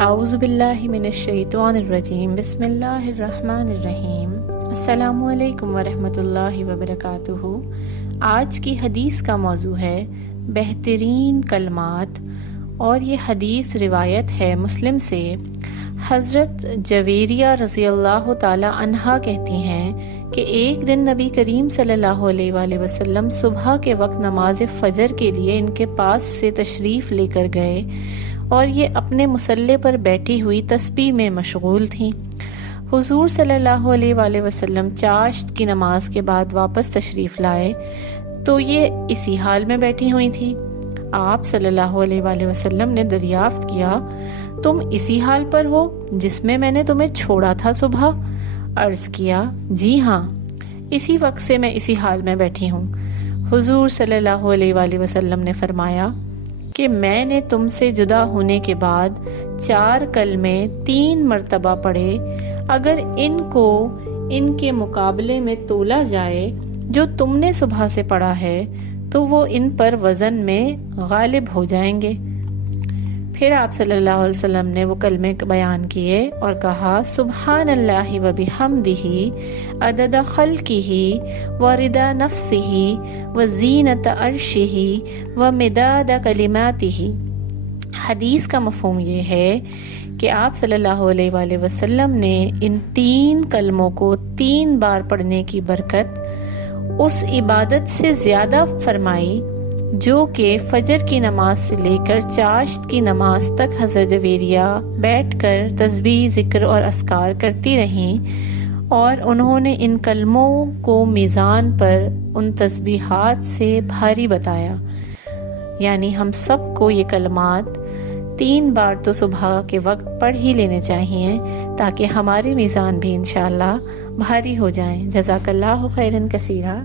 اعوذ باللہ من الشیطان الرجیم، بسم اللہ الرحمن الرحیم۔ السلام علیکم ورحمۃ اللہ وبرکاتہ۔ آج کی حدیث کا موضوع ہے بہترین کلمات، اور یہ حدیث روایت ہے مسلم سے۔ حضرت جویریہ رضی اللہ تعالی عنہا کہتی ہیں کہ ایک دن نبی کریم صلی اللہ علیہ وآلہ وسلم صبح کے وقت نماز فجر کے لیے ان کے پاس سے تشریف لے کر گئے، اور یہ اپنے مصلی پر بیٹھی ہوئی تسبیح میں مشغول تھیں۔ حضور صلی اللہ علیہ وآلہ وسلم چاشت کی نماز کے بعد واپس تشریف لائے تو یہ اسی حال میں بیٹھی ہوئی تھی۔ آپ صلی اللہ علیہ وآلہ وسلم نے دریافت کیا، تم اسی حال پر ہو جس میں نے تمہیں چھوڑا تھا صبح؟ عرض کیا، جی ہاں، اسی وقت سے میں اسی حال میں بیٹھی ہوں۔ حضور صلی اللہ علیہ وآلہ وسلم نے فرمایا کہ میں نے تم سے جدا ہونے کے بعد 4 کلمے 3 مرتبہ پڑھے، اگر ان کو ان کے مقابلے میں تولا جائے جو تم نے صبح سے پڑھا ہے تو وہ ان پر وزن میں غالب ہو جائیں گے۔ پھر آپ صلی اللہ علیہ وسلم نے وہ کلمے بیان کیے اور کہا، سبحان اللہ و بحمدہ عدد خلقہ و رضا نفسہ و زینت عرشہ و مداد کلماتہ۔ حدیث کا مفہوم یہ ہے کہ آپ صلی اللہ علیہ وآلہ وسلم نے ان 3 کلموں کو 3 بار پڑھنے کی برکت اس عبادت سے زیادہ فرمائی جو کہ فجر کی نماز سے لے کر چاشت کی نماز تک حضرت جویریہ بیٹھ کر تسبیح، ذکر اور اذکار کرتی رہیں، اور انہوں نے ان کلموں کو میزان پر ان تسبیحات سے بھاری بتایا۔ یعنی ہم سب کو یہ کلمات 3 بار تو صبح کے وقت پڑھ ہی لینے چاہیے تاکہ ہمارے میزان بھی انشاءاللہ بھاری ہو جائیں۔ جزاک اللہ خیرا کثیرا۔